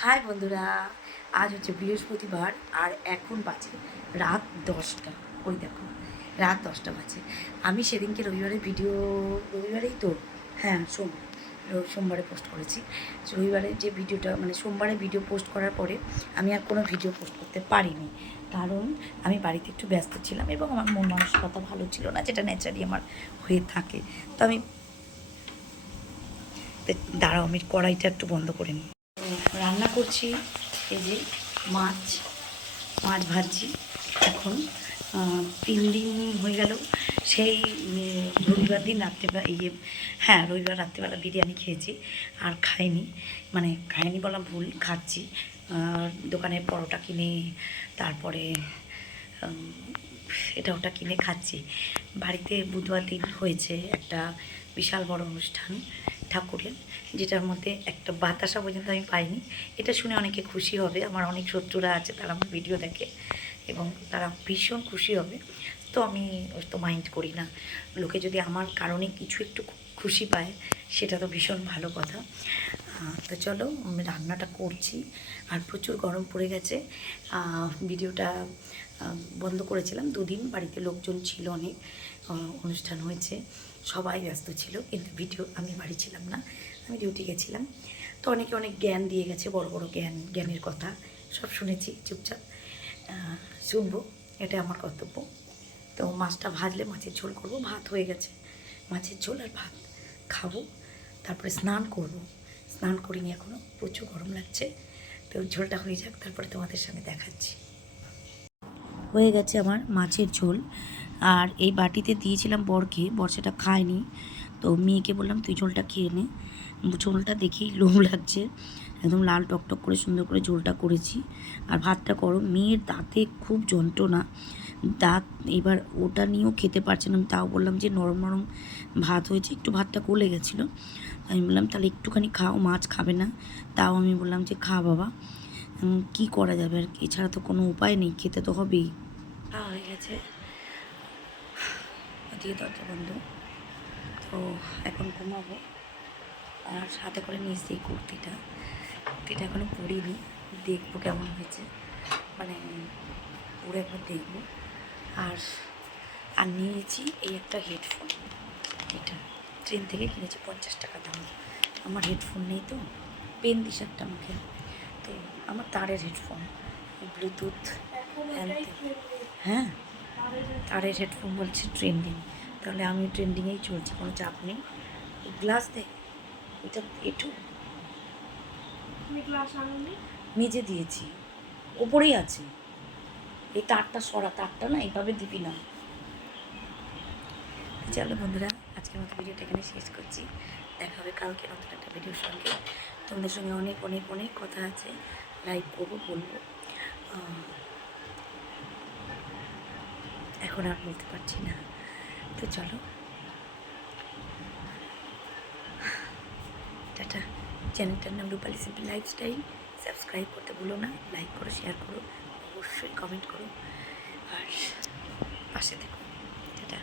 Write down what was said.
High বন্ধুরা, আজ হচ্ছে বৃহস্পতিবার আর এখন বাজে রাত 10টা। ওই দেখো রাত 10টা বাজে। আমি সেদিনকে রবিবারেই তো, হ্যাঁ সোমবারে পোস্ট করেছি। রবিবারে যে ভিডিওটা মানে সোমবারে ভিডিও পোস্ট করার পরে আমি আর কোনো ভিডিও পোস্ট করতে পারিনি, কারণ আমি বাড়িতে একটু ব্যস্ত ছিলাম এবং আমার মন মানসিকতা ভালো ছিল না, যেটা ন্যাচারালি আমার হয়ে থাকে। তো আমি দাঁড়াও, আমি কড়াইটা একটু বন্ধ করে নিই। রান্না করছি, এই যে মাছ ভাজছি। এখন 3 দিন হয়ে গেল সেই রবিবার দিন রাত্রেবেলা রবিবার রাত্রেবেলা বিরিয়ানি খেয়েছি আর খাইনি বলা ভুল, খাচ্ছি। দোকানের পরোটা কিনে, তারপরে এটা ওটা কিনে খাচ্ছি। বাড়িতে বুধবার দিন হয়েছে একটা বিশাল বড় অনুষ্ঠান ঠাকুরের, যেটার মধ্যে একটা বাতাসা পর্যন্ত আমি পাইনি। এটা শুনে অনেকে খুশি হবে, আমার অনেক শত্রুরা আছে, তারা আমার ভিডিও দেখে এবং তারা ভীষণ খুশি হবে। তো আমি তো মাইন্ড করি না, লোকে যদি আমার কারণে কিছু একটু খুশি পায় সেটা তো ভীষণ ভালো কথা। তো চলো, আমি রান্নাটা করছি। আর প্রচুর গরম পড়ে গেছে। ভিডিওটা বন্ধ করেছিলাম 2 দিন, বাড়িতে লোকজন ছিল অনেক, অনুষ্ঠান হয়েছে, সবাই ব্যস্ত ছিল, কিন্তু আমি বাড়ি ছিলাম না, আমি ডিউটি গেছিলাম। তো অনেকে অনেক জ্ঞান দিয়ে গেছে, বড় বড় জ্ঞানের কথা সব শুনেছি, চুপচাপ শুনবো, এটা আমার কর্তব্য। তো মাছটা ভাজলে মাছের ঝোল করবো, ভাত হয়ে গেছে, মাছের ঝোল আর ভাত খাবো, তারপরে স্নান করবো। স্নান করিনি এখনও, প্রচুর গরম লাগছে। তো ঝোলটা হয়ে যাক, তারপরে তোমাদের সামনে দেখাচ্ছি। হয়ে গেছে আমার মাছের ঝোল, আর এই বাটিতে দিয়েছিলাম বরকে, বর সেটা খায়নি। তো মেয়েকে বললাম তুই ঝোলটা খেয়ে নে। ঝোলটা দেখেই লোভ লাগছে, একদম লাল টকটক করে সুন্দর করে ঝোলটা করেছি। আর ভাতটা গরম, মেয়ের দাঁতে খুব যন্ত্রণা, দাঁত এবার ওটা নিয়েও খেতে পারছে না। তাও বললাম যে নরম নরম ভাত হয়েছে, একটু ভাতটা গলে গেছিলো। আমি বললাম তাহলে একটুখানি খাও, মাছ খাবে না। তাও আমি বললাম যে খা বাবা, কী করা যাবে, আর এছাড়া তো কোনো উপায় নেই, খেতে তো হবেই। হয়ে গেছে, দিয়ে দরজা বন্ধ। তো এখন ঘুমাবো। আর সাথে করে নিয়েছি এই কুর্তিটা এখনও পরিনি, দেখবো কেমন হয়েছে, মানে পরে একবার দেখবো। আর নিয়েছি এই একটা হেডফোন, এটা ট্রেন থেকে কিনেছি, 50 টাকা দাম। আমার হেডফোন নেই তো, পেন দিস একটা মুখে, তো আমার তারের হেডফোন, ব্লুটুথ, হ্যাঁ তারের হেডফোন বলছে ট্রেন্ডিং, তাহলে আমি ট্রেন্ডিংয়েই চলছি, কোনো চাপ নেই। গ্লাস দে, এটা একটু নিজে দিয়েছি, ওপরেই আছে। এই তারটা সরা, তারটা না এইভাবে দিবি না। চলো বন্ধুরা, আজকের মতো ভিডিওটা এখানে শেষ করছি। দেখা হবে কালকে নতুন একটা ভিডিওর সঙ্গে। তোমাদের সঙ্গে অনেক অনেক অনেক কথা আছে, লাইভ করবো, বলবো। এখন আর বলতে পারছি না। তো চলো, টাটা। চ্যানেলটার নাম রূপালী সিম্পল লাইফস্টাইল। সাবস্ক্রাইব করতে ভুলো না, লাইক করো, শেয়ার করো, অবশ্যই কমেন্ট করো, আর পাশে থেকো। টাটা।